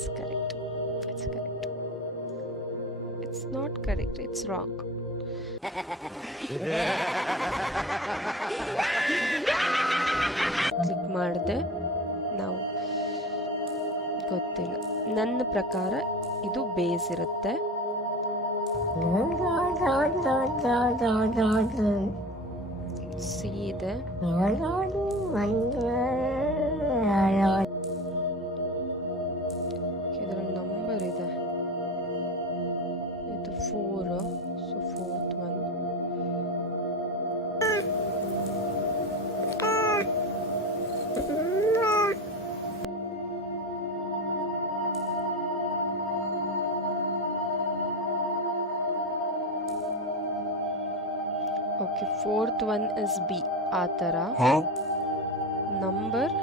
It's correct. It's correct. It's not correct. It's wrong. Click ಮಾಡಿದೆ. ನಾವು ಗೊತ್ತಿಲ್ಲ. ನನ್ನ ಪ್ರಕಾರ ಇದು ಬೇಸ್ ಇರುತ್ತೆ. ಸಿ ಇದೆ. ಇದರಲ್ಲಿ ನಂಬರ್ ಇದೆ. ಇದು 4, so 4th one. Okay, 4th one is B. ಆ ಥರ ನಂಬರ್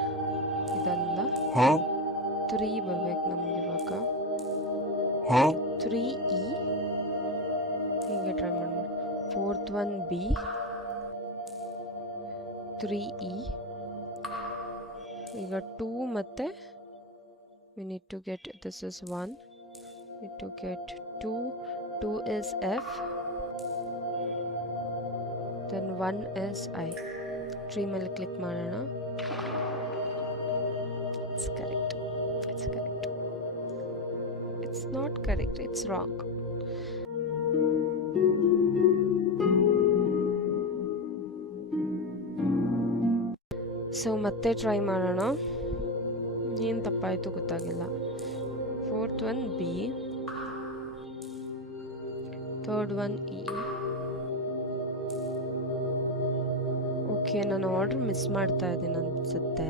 ಇದಲ್ಲ. 3 ಬರ್ಬೇಕು ನಮ್ಗೆ ಇವಾಗ. 3E ಹೀಗೆ ಟ್ರೈ ಮಾಡೋಣ. 4th one B, 3E. ಈಗ 2 ಮತ್ತೆ we need to get, this is 1, need to get 2 is F, then 1 is I. Tree ಮೇಲೆ ಕ್ಲಿಕ್ ಮಾಡೋಣ. It's correct. It's correct. It's not correct. It's wrong. So ಮತ್ತೆ try ಮಾಡೋಣ. ಏನು ತಪ್ಪಾಯಿತು ಗೊತ್ತಾಗಿಲ್ಲ. 4th one B, 3rd one E. Okay, ನಾನು order miss ಮಾಡ್ತಾ ಇದ್ದೀನಿ ಅನಿಸುತ್ತೆ.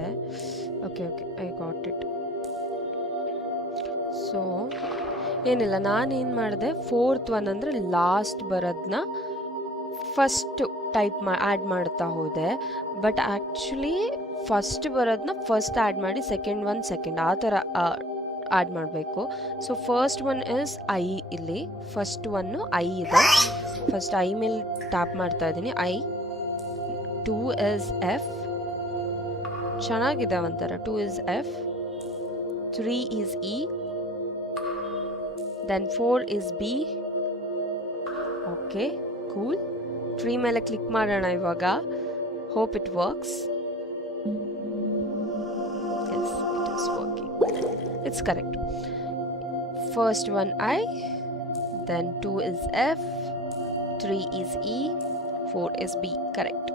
Okay I got it. So ಏನಿಲ್ಲ, ನಾನೇನು ಮಾಡಿದೆ, 4th one ಅಂದರೆ ಲಾಸ್ಟ್ ಬರೋದನ್ನ ಫಸ್ಟ್ ಆ್ಯಡ್ ಮಾಡ್ತಾ ಹೋದೆ. ಬಟ್ ಆ್ಯಕ್ಚುಲಿ ಫಸ್ಟ್ ಬರೋದನ್ನ ಫಸ್ಟ್ ಆ್ಯಡ್ ಮಾಡಿ ಸೆಕೆಂಡ್ ಆ ಥರ ಆ್ಯಡ್ ಮಾಡಬೇಕು. So first one is I. ಇಲ್ಲಿ ಫಸ್ಟ್ ಒನ್ನು ಐ ಇದೆ. ಫಸ್ಟ್ ಐ ಮೇಲೆ ಟ್ಯಾಪ್ ಮಾಡ್ತಾ ಇದ್ದೀನಿ. ಐ. 2 is F. ಚೆನ್ನಾಗಿದೆ ಒಂಥರ. 2 is F. 3 is E. Then 4 is B. Okay, cool. 3 ಮೇಲೆ ಕ್ಲಿಕ್ ಮಾಡೋಣ ಇವಾಗ. Hope it works. Yes, it is working. It's correct. First one I, then 2 is F, 3 is E, 4 is B. Correct.